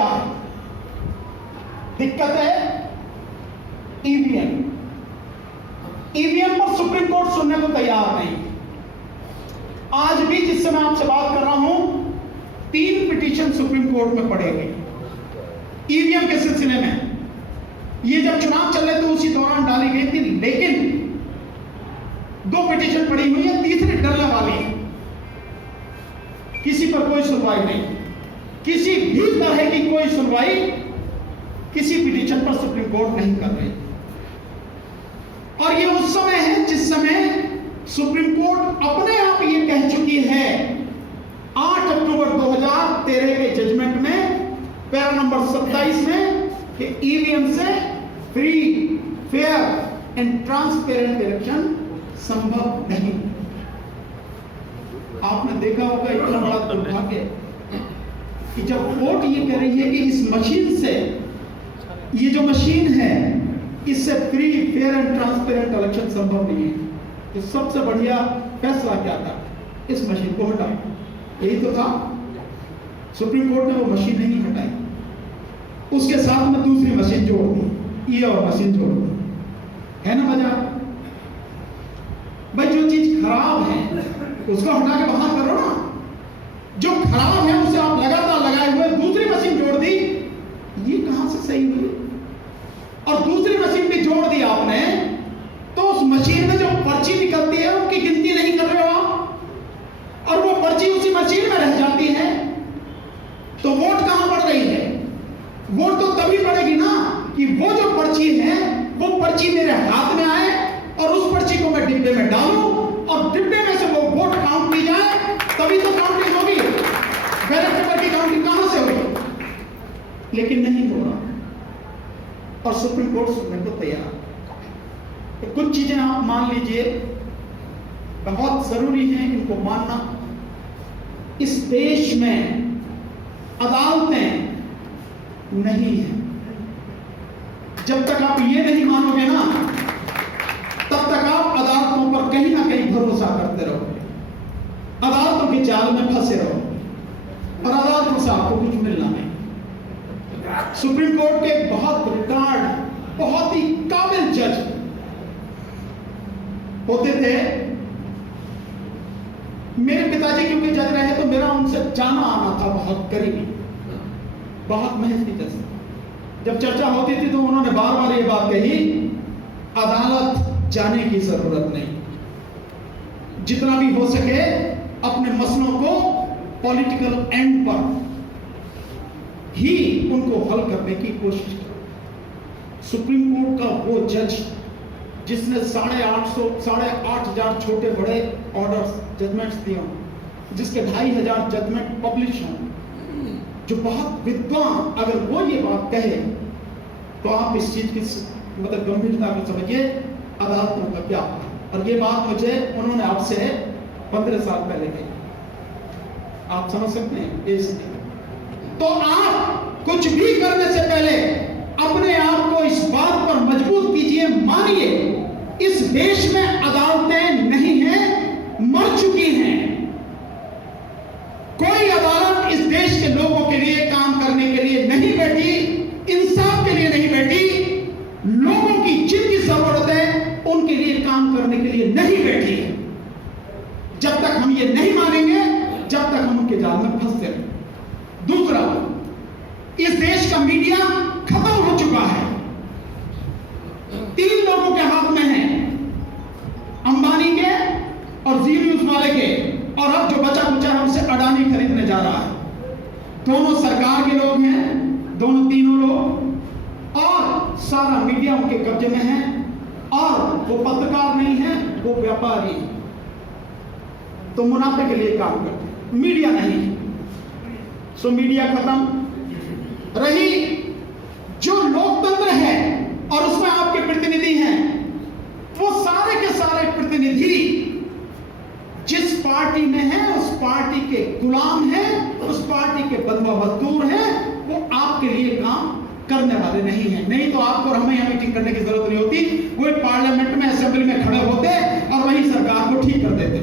क्या है? दिक्कत है ईवीएम। ईवीएम पर सुप्रीम कोर्ट सुनने को तैयार नहीं। आज भी जिससे मैं आपसे बात कर रहा हूं, 3 पिटीशन सुप्रीम कोर्ट में पड़े गए ईवीएम के सिलसिले में। ये जब चुनाव चल रहे थे उसी दौरान डाली गई थी, लेकिन 2 पिटीशन पड़ी हुई है, तीसरी डरने वाली है। किसी पर कोई सुनवाई नहीं, किसी भी तरह की कोई सुनवाई किसी पिटीशन पर सुप्रीम कोर्ट नहीं कर रही। और ये उस समय है जिस समय सुप्रीम कोर्ट अपने आप ये कह चुकी है 8 अक्टूबर 2013 के जजमेंट में पैरा नंबर 27 में कि ईवीएम से free, fair and transparent election संभव नहीं। आपने देखा होगा इतना बड़ा दुर्भाग्य कि जब कोर्ट ये कह रही है कि इस मशीन से, ये जो मशीन है, इससे free, fair and transparent election संभव नहीं है, तो सबसे बढ़िया फैसला क्या था? इस मशीन को हटाओ। यही तो था। सुप्रीम कोर्ट ने वो मशीन नहीं हटाई, उसके साथ में दूसरी मशीन जोड़ दी, ये और मशीन जोड़ दी। है ना मजा? भाई जो चीज खराब है उसको हटा के बाहर करो ना। जो खराब है उसे आप लगातार लगाए हुए दूसरी मशीन जोड़ दी, ये कहां से सही हुई? और दूसरी मशीन भी जोड़ दी आपने, तो उस मशीन में जो पर्ची निकलती है उनकी गिनती नहीं कर रहे हो आप, और वो पर्ची उसी मशीन में रह जाती है, तो वोट कहां पड़ रही है? वोट तो तभी पड़ेगी ना कि वो जो पर्ची है वो पर्ची मेरे हाथ में आए और उस पर्ची को मैं डिब्बे में डालूं और डिब्बे में से वो वोट काउंट की जाए, तभी तो काउंटिंग होगी। बैलेट पेपर की काउंटिंग कहां से होगी? लेकिन नहीं हो रहा, और सुप्रीम कोर्ट सुनने को तैयार। तो कुछ चीजें आप मान लीजिए, बहुत जरूरी है इनको मानना। इस देश में अदालतें नहीं है। जब तक आप ये नहीं मानोगे ना, तब तक आप अदालतों पर कहीं ना कहीं भरोसा करते रहोगे, अदालतों के जाल में फंसे रहोगे, और अदालतों से आपको कुछ मिलना नहीं। सुप्रीम कोर्ट के बहुत रिटायर्ड, बहुत ही काबिल जज होते थे। मेरे पिताजी क्योंकि जज रहे तो मेरा उनसे जाना आना था बहुत करीबी, बहुत महत्वपूर्ण जज। जब चर्चा होती थी तो उन्होंने बार बार ये बात कही, अदालत जाने की जरूरत नहीं, जितना भी हो सके अपने मसलों को पॉलिटिकल एंड पर ही उनको हल करने की कोशिश करो। सुप्रीम कोर्ट का वो जज जिसने 8,500 छोटे बड़े ऑर्डर्स, जजमेंट्स दिए हों, जिसके 2,500 जजमेंट पब्लिश हों, जो बहुत विद्वान, अगर वो ये बात कहे तो आप इस चीज की मतलब गंभीरता को समझिए अदालतों का क्या। और ये बात मुझे उन्होंने आपसे 15 साल पहले कही, आप समझ सकते हैं इसलिए। तो आप कुछ भी करने से पहले अपने आप को इस बात पर मजबूत कीजिए, मानिए इस देश में अदालतें नहीं हैं, मर चुकी हैं। कोई अदालत इस देश के लोगों के लिए काम करने के लिए नहीं बैठी, इंसाफ के लिए नहीं बैठी, लोगों की जिनकी जरूरत है उनके लिए काम करने के लिए नहीं बैठी है। जब तक हम ये नहीं मानेंगे, जब तक हम उनके जाल में फंसते रहेंगे। दूसरा, इस देश का मीडिया खत्म हो चुका है, 3 लोगों के हाथ में है, अंबानी के और जी न्यूज वाले के, और अब जो बचा कुचा है उसे अडानी खरीदने जा रहा है। दोनों सरकार के लोग हैं, दोनों तीनों लोग, और सारा मीडिया उनके कब्जे में है, और वो पत्रकार नहीं है, वो व्यापारी है, तो मुनाफे के लिए काम करते हैं, मीडिया नहीं। सो मीडिया खत्म रही। जो लोकतंत्र है और उसमें आपके प्रतिनिधि हैं, वो सारे के सारे प्रतिनिधि जिस पार्टी में है उस पार्टी के गुलाम हैं, उस पार्टी के बंधुआ मजदूर हैं, वो आपके लिए काम करने वाले नहीं हैं। नहीं तो आपको हमें यहां मीटिंग करने की जरूरत नहीं होती, वो पार्लियामेंट में, असेंबली में खड़े होते और वही सरकार को ठीक कर देते।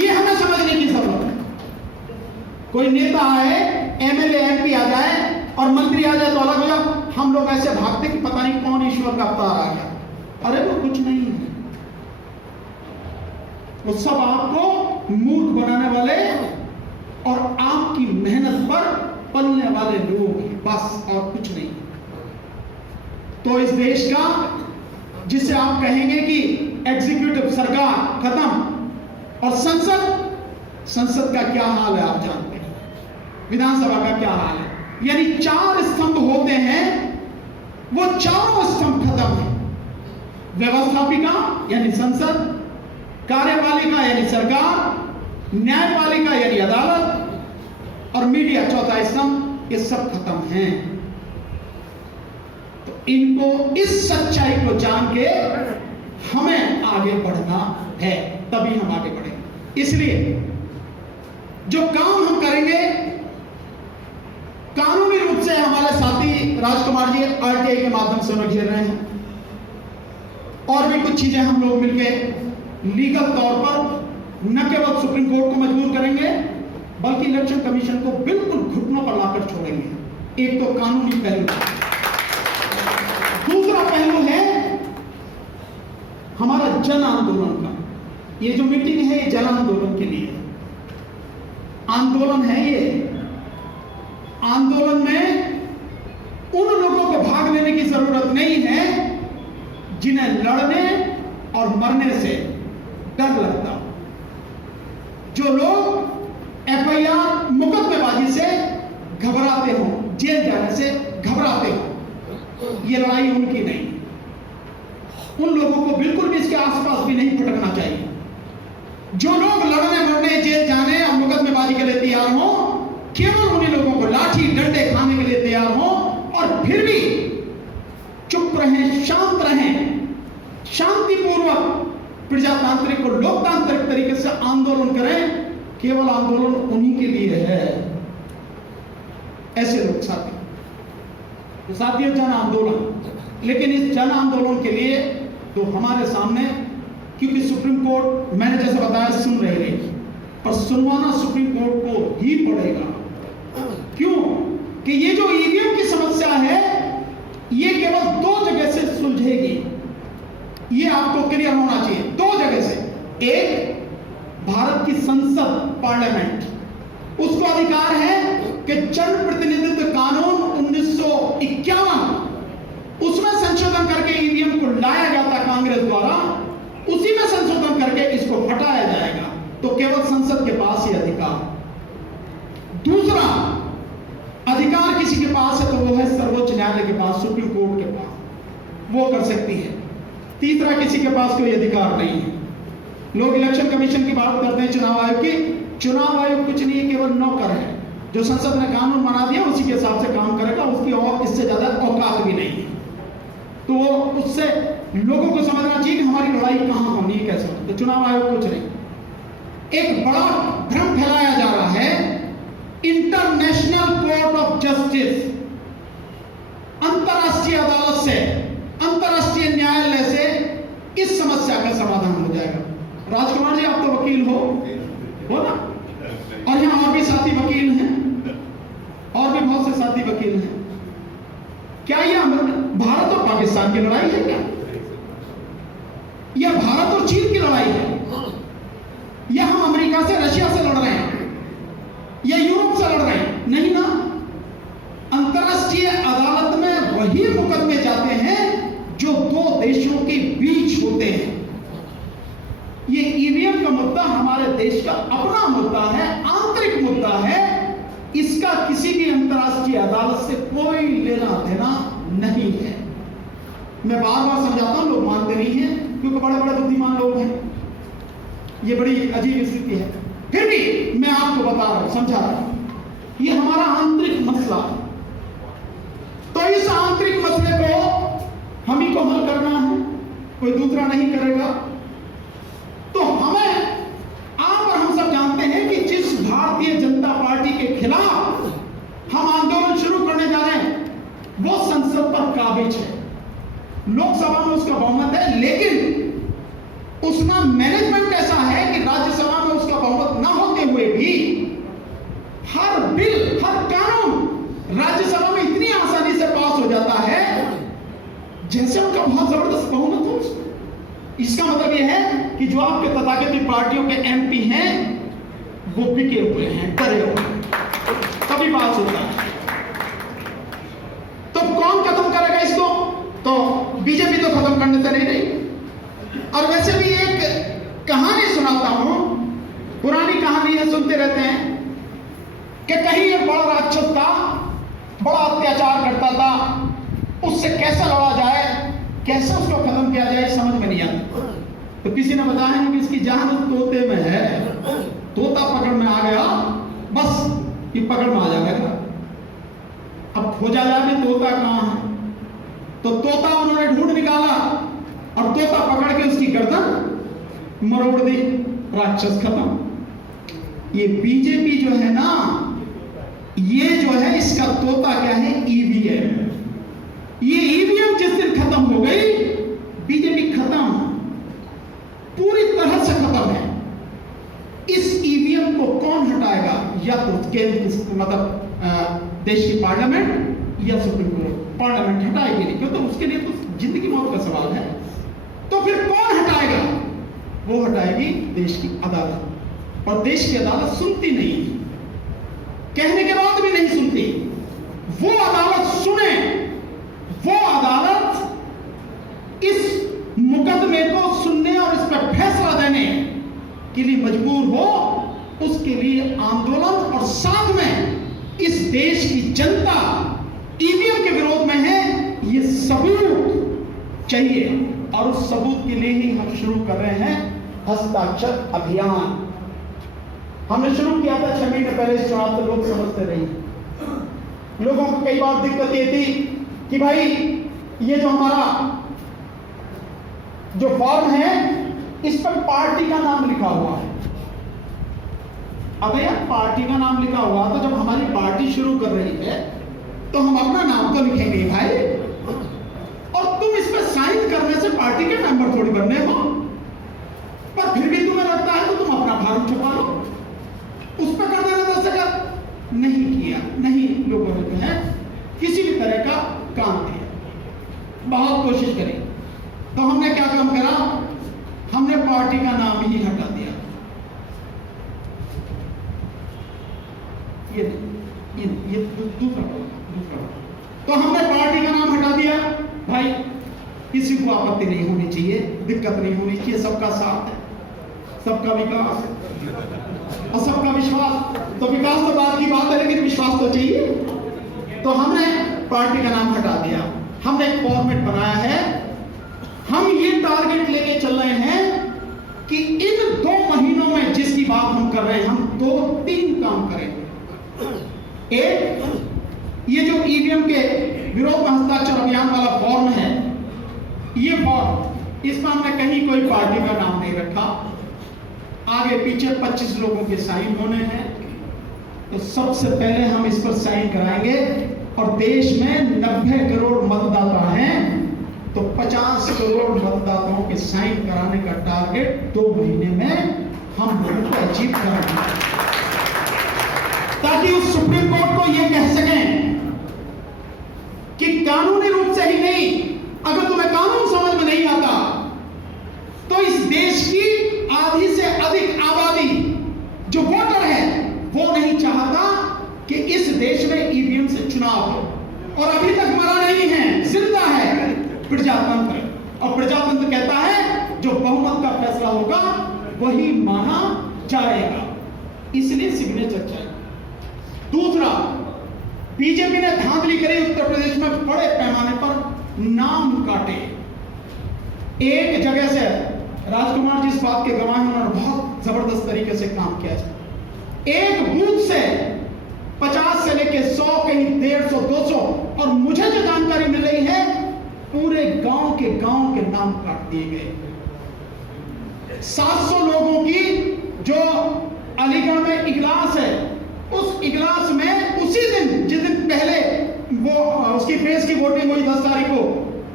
ये हमें समझने की जरूरत है। कोई नेता आए, एमएलए एमपी आ जाए और मंत्री आ जाए तो अलग अलग हम लोग ऐसे भागते कि पता नहीं कौन ईश्वर का अवतार आ गया। अरे वो कुछ नहीं है, वो सब आपको मूर्ख बनाने वाले और आपकी मेहनत पर पलने वाले लोग हैं, बस और कुछ नहीं। तो इस देश का जिसे आप कहेंगे कि एग्जीक्यूटिव सरकार खत्म और संसद का क्या हाल है आप जानते हैं, विधानसभा का क्या हाल है। यानी 4 स्तंभ होते हैं, वो चारों स्तंभ खत्म है। व्यवस्थापिका यानी संसद, कार्यपालिका यानी सरकार, न्यायपालिका यानी अदालत और मीडिया चौथा स्तंभ, ये सब खत्म हैं। तो इनको, इस सच्चाई को जान के हमें आगे बढ़ना है, तभी हम आगे बढ़ेंगे। इसलिए जो काम हम करेंगे, कानूनी रूप से हमारे साथी राजकुमार जी आरटीआई के माध्यम से उन्हें घेर रहे हैं, और भी कुछ चीजें हम लोग मिलकर लीगल तौर पर न केवल सुप्रीम कोर्ट को मजबूर करेंगे बल्कि इलेक्शन कमीशन को बिल्कुल घुटनों पर लाकर छोड़ेंगे। एक तो कानूनी पहलू, दूसरा पहलू है हमारा जन आंदोलन का। ये जो मीटिंग है ये जन आंदोलन के लिए आंदोलन है। ये आंदोलन में उन लोगों को भाग लेने की जरूरत नहीं है जिन्हें लड़ने और मरने से डर लगता, जो लोग एफआईआर मुकदमेबाजी से घबराते हो, जेल जाने से घबराते हो। ये लड़ाई उनकी नहीं, उन लोगों को बिल्कुल भी इसके आसपास भी नहीं भटकना चाहिए। जो लोग लड़ने मरने जेल जाने और मुकदमेबाजी के लिए तैयार हो, केवल उन्हीं लोगों को लाठी डंडे खाने के लिए तैयार हो और फिर भी चुप रहें, शांत रहें, शांतिपूर्वक प्रजातांत्रिक और लोकतांत्रिक तरीके से आंदोलन करें। केवल आंदोलन उन्हीं के लिए है, ऐसे लोग साथियों जन आंदोलन। लेकिन इस जन आंदोलन के लिए तो हमारे सामने, क्योंकि सुप्रीम कोर्ट मैंने जैसे बताया सुन रही है और सुनवाना सुप्रीम कोर्ट को ही पड़ेगा। क्यों कि ये जो ईवीएम की समस्या है ये केवल 2 जगह से सुलझेगी, ये आपको क्लियर होना चाहिए। 2 जगह से, एक भारत की संसद पार्लियामेंट, उसको अधिकार है कि जन प्रतिनिधित्व कानून 1951 उसमें संशोधन करके ईवीएम को लाया गया था कांग्रेस द्वारा, उसी में संशोधन करके इसको हटाया जाएगा। तो केवल संसद के पास ही अधिकार। दूसरा अधिकार किसी के पास है तो वो है सर्वोच्च न्यायालय के पास, सुप्रीम कोर्ट के पास, वो कर सकती है। तीसरा किसी के पास कोई अधिकार नहीं है। लोग इलेक्शन कमीशन की बात करते हैं, चुनाव आयोग की। चुनाव आयोग कुछ नहीं है, केवल नौकर है। जो संसद ने कानून बना दिया उसी के हिसाब से काम करेगा, उसकी और इससे ज्यादा औकात भी नहीं है। तो उससे लोगों को समझना चाहिए कि हमारी लड़ाई कहां होनी है, कैसे होनी। तो चुनाव आयोग कुछ नहीं। एक बड़ा भ्रम फैलाया जा रहा है, इंटरनेशनल कोर्ट ऑफ जस्टिस, अंतरराष्ट्रीय अदालत से, अंतरराष्ट्रीय न्यायालय से इस समस्या का समाधान हो जाएगा। राजकुमार जी आप तो वकील हो ना, और यहां और भी साथी वकील हैं, और भी बहुत से साथी वकील हैं। क्या यह भारत और पाकिस्तान की लड़ाई है? क्या यह भारत और चीन की लड़ाई है? या हम अमेरिका से, रशिया से लड़ रहे हैं, या यूरोप से लड़ रहे हैं? नहीं ना। अंतरराष्ट्रीय अदालत में वही मुकदमे जाते हैं जो 2 देशों के बीच होते हैं। ये ईवीएम का मुद्दा हमारे देश का अपना मुद्दा है, आंतरिक मुद्दा है। इसका किसी भी अंतरराष्ट्रीय अदालत से कोई लेना देना नहीं है। मैं बार बार समझाता हूं, लोग मानते नहीं हैं क्योंकि बड़े बड़े बुद्धिमान लोग हैं। ये बड़ी अजीब स्थिति है, फिर भी मैं आपको बता रहा हूं, समझा रहा हूं। ये हमारा आंतरिक मसला है। तो इस आंतरिक मसले को हम ही को हल करना है, कोई दूसरा नहीं करेगा। तो हमें, आप और हम सब जानते हैं कि जिस भारतीय जनता पार्टी के खिलाफ हम आंदोलन शुरू करने जा रहे हैं वो संसद पर काबिज है, लोकसभा में उसका बहुमत है, लेकिन उसका मैनेजमेंट ऐसा है कि राज्यसभा में उसका बहुमत ना होते हुए भी हर इसका मतलब यह है कि जो आपके तथाकथित पार्टियों के एमपी हैं वो बिके हुए हैं, डरे हुए हैं, तभी पास होता है। तो कौन खत्म करेगा इसको? तो बीजेपी तो खत्म करने से नहीं रही। और वैसे भी एक कहानी सुनाता हूं, पुरानी कहानी है, सुनते रहते हैं कि कहीं एक बड़ा राक्षस था, बड़ा अत्याचार करता था, उससे कैसा लड़ा जाए, कैसे उसको खत्म किया जाए, समझ में नहीं आता। तो किसी ने बताया कि इसकी जान उस तोते में है, तोता पकड़ में आ गया, बस ये पकड़ में आ जाएगा। अब खोजा जाए कि तोता कहां है, तो तोता उन्होंने ढूंढ निकाला और तोता पकड़ के उसकी गर्दन मरोड़ दी, राक्षस खत्म। ये बीजेपी जो है ना, ये जो है इसका तोता क्या है? ईवीएम। ये ईवीएम जिस दिन खत्म हो गई, बीजेपी खत्म, पूरी तरह से खत्म है। इस ईवीएम को कौन हटाएगा? या तो केंद्र मतलब देश की पार्लियामेंट या सुप्रीम कोर्ट। पार्लियामेंट हटाएगी नहीं, क्योंकि उसके लिए तो जिंदगी मौत का सवाल है। तो फिर कौन हटाएगा? वो हटाएगी देश की अदालत। और देश की अदालत सुनती नहीं, कहने के बाद भी नहीं सुनती। वो अदालत सुने, वो अदालत इस मुकदमे को सुनने और इस पर फैसला देने के लिए मजबूर हो, उसके लिए आंदोलन, और साथ में इस देश की जनता ईवीएम के विरोध में है, ये सबूत चाहिए। और उस सबूत के लिए ही हम शुरू कर रहे हैं हस्ताक्षर अभियान। हमने शुरू किया था 6 महीने पहले इस चुनाव से, लोग समझते नहीं। लोगों को कई बार दिक्कत ये थी कि भाई ये जो हमारा जो फॉर्म है इस पर पार्टी का नाम लिखा हुआ है। अबे यार, पार्टी का नाम लिखा हुआ तो जब हमारी पार्टी शुरू कर रही है तो हम अपना नाम तो लिखेंगे भाई। और तुम इस पर साइन करने से पार्टी के मेंबर थोड़ी बनने हो, पर फिर भी तुम्हें लगता है तो तुम अपना फार्म छुपा लो, उस पर कर देना दस्तखत। नहीं किया, नहीं, लोगों ने जो है किसी भी तरह का काम किया, बहुत कोशिश करी। तो हमने क्या काम करा? हमने पार्टी का नाम ही हटा दिया। ये दूसरा। तो हमने पार्टी का नाम हटा दिया। भाई किसी को आपत्ति नहीं होनी चाहिए, दिक्कत नहीं होनी चाहिए, सबका साथ है, सबका विकास और सबका विश्वास। तो विकास तो बात की बात है, लेकिन विश्वास तो चाहिए। तो हमने पार्टी का नाम हटा दिया। हमने एक फॉर्मेट बनाया है। हम ये टारगेट लेके चल रहे हैं कि इन 2 महीनों में जिसकी बात हम कर रहे हैं, हम 2-3 काम करेंगे। एक, ये जो ईवीएम के विरोध में हस्ताक्षर अभियान वाला फॉर्म है, ये फॉर्म, इसमें हमने कहीं कोई पार्टी का नाम नहीं रखा। आगे पीछे 25 लोगों के साइन होने हैं। तो सबसे पहले हम इस पर साइन कराएंगे। और देश में 90 करोड़ मतदाता हैं, तो 50 करोड़ मतदाताओं के साइन कराने का टारगेट 2 महीने में हम लोगों को अचीव कराना है, ताकि उस सुप्रीम कोर्ट को यह कह सकें कि कानूनी रूप से ही नहीं, अगर तुम्हें कानून समझ में नहीं आता तो इस देश की आधी से अधिक आबादी जो वोटर है वो नहीं चाहता कि इस देश में ईवीएम से चुनाव हो। और अभी तक मरा नहीं है, जिंदा है प्रजातंत्र। और प्रजातंत्र कहता है जो बहुमत का फैसला होगा वही माना जाएगा, इसलिए सिग्नेचर चाहिए। दूसरा, बीजेपी ने धांधली करी, उत्तर प्रदेश में बड़े पैमाने पर नाम काटे। एक जगह से राजकुमार जी इस बात के गवाह हैं, उन्होंने बहुत जबरदस्त तरीके से काम किया है। एक बूथ से 50 से लेके 100, कहीं 150, 200, और मुझे जो जानकारी मिल रही है पूरे गांव के नाम काट दिए गए। 700 लोगों की जो अलीगढ़ में इजलास है, उस इजलास में उसी दिन, जिस दिन पहले वो उसकी फेस की वोटिंग हुई 10 तारीख को,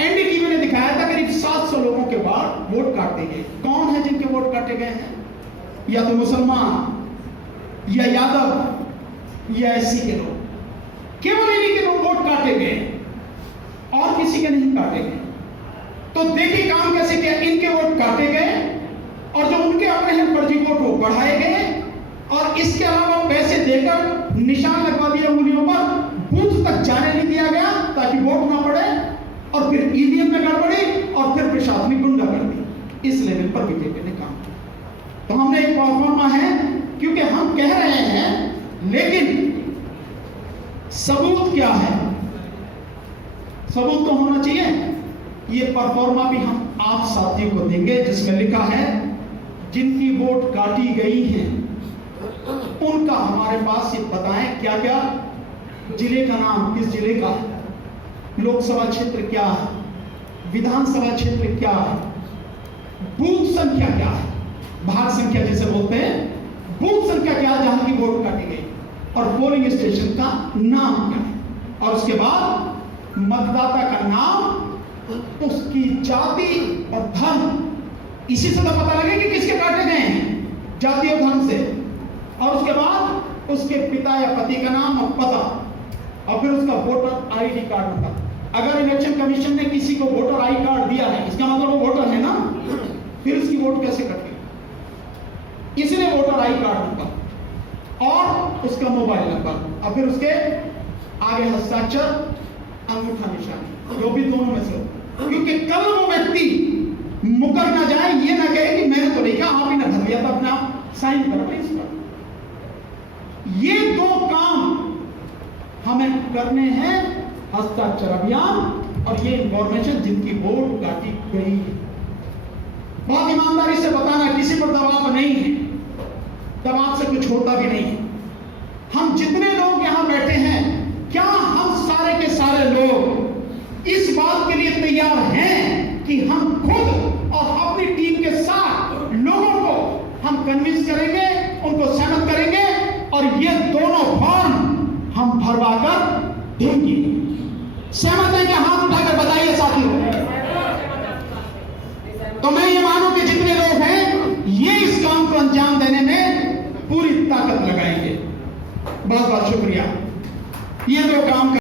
एनडीटीवी ने दिखाया था करीब 700 लोगों के बाद वोट काट दिए गए। कौन है जिनके वोट काटे गए हैं? या तो मुसलमान, या यादव, या एससी के लोग, केवल इन्हीं के लोग वोट काटे गए और किसी के नहीं काटे गए। तो देखिए काम कैसे किया, इनके वोट काटे गए और जो उनके अपने हैं फर्जी वोट वो बढ़ाए गए और इसके अलावा पैसे देकर निशान लगवा दिए उंगलियों पर, बूथ तक जाने नहीं दिया गया ताकि वोट ना पड़े और फिर ईवीएम में गड़बड़ी और फिर प्रशासनिक गुंडागर्दी। इस लेवल पर बीजेपी ने काम किया। तो हमने एक प्लेटफॉर्म है क्योंकि हम कह रहे हैं, लेकिन सबूत क्या है? सबूत तो होना चाहिए। ये परफॉर्मा भी हम आप साथियों को देंगे जिसमें लिखा है जिनकी वोट काटी गई है उनका हमारे पास ये बताएं क्या क्या, जिले का नाम किस जिले का है, लोकसभा क्षेत्र क्या है, विधानसभा क्षेत्र क्या है, बूथ संख्या क्या है, भाग संख्या जैसे बोलते हैं, बूथ संख्या क्या है जहां की वोट काटी गई, और पोलिंग स्टेशन का नाम क्या है, और उसके बाद मतदाता का नाम, उसकी जाति और धर्म, इसी से तो पता लगे कि किसके काटे गए हैं, जाति और धर्म से, और उसके बाद उसके पिता या पति का नाम और पता, और फिर उसका वोटर आईडी कार्ड होगा। अगर इलेक्शन कमीशन ने किसी को वोटर आई कार्ड दिया है, इसका मतलब वो वोटर है ना, फिर उसकी वोट कैसे कटेगी? इसलिए वोटर आई कार्ड नंबर और उसका मोबाइल नंबर और फिर उसके आगे हस्ताक्षर, अंगूठा निशान, जो भी दोनों में से हो, क्योंकि कल वो व्यक्ति मुकर ना जाए, ये ना कहे कि मैंने तो नहीं कहा, आप ही ना धर लिया था, अपने आप साइन करो इस पर। ये दो काम हमें करने हैं, हस्ताक्षर अभियान और ये इंफॉर्मेशन जिनकी वोट काटी गई है। बहुत ईमानदारी से बताना, किसी पर दबाव नहीं है, दबाव से कुछ होता भी नहीं है। हम जितने लोग यहां बैठे हैं, क्या हम सारे के सारे लोग इस बात के लिए तैयार हैं कि हम खुद और अपनी टीम के साथ लोगों को हम कन्विंस करेंगे, उनको सहमत करेंगे और ये दोनों फॉर्म हम भरवाकर देंगे? सहमत है क्या? हाथ उठाकर बताइए साथियों। तो मैं ये मानूं कि जितने लोग हैं ये इस काम को अंजाम देने में पूरी ताकत लगाएंगे। बहुत बहुत शुक्रिया। ये दो काम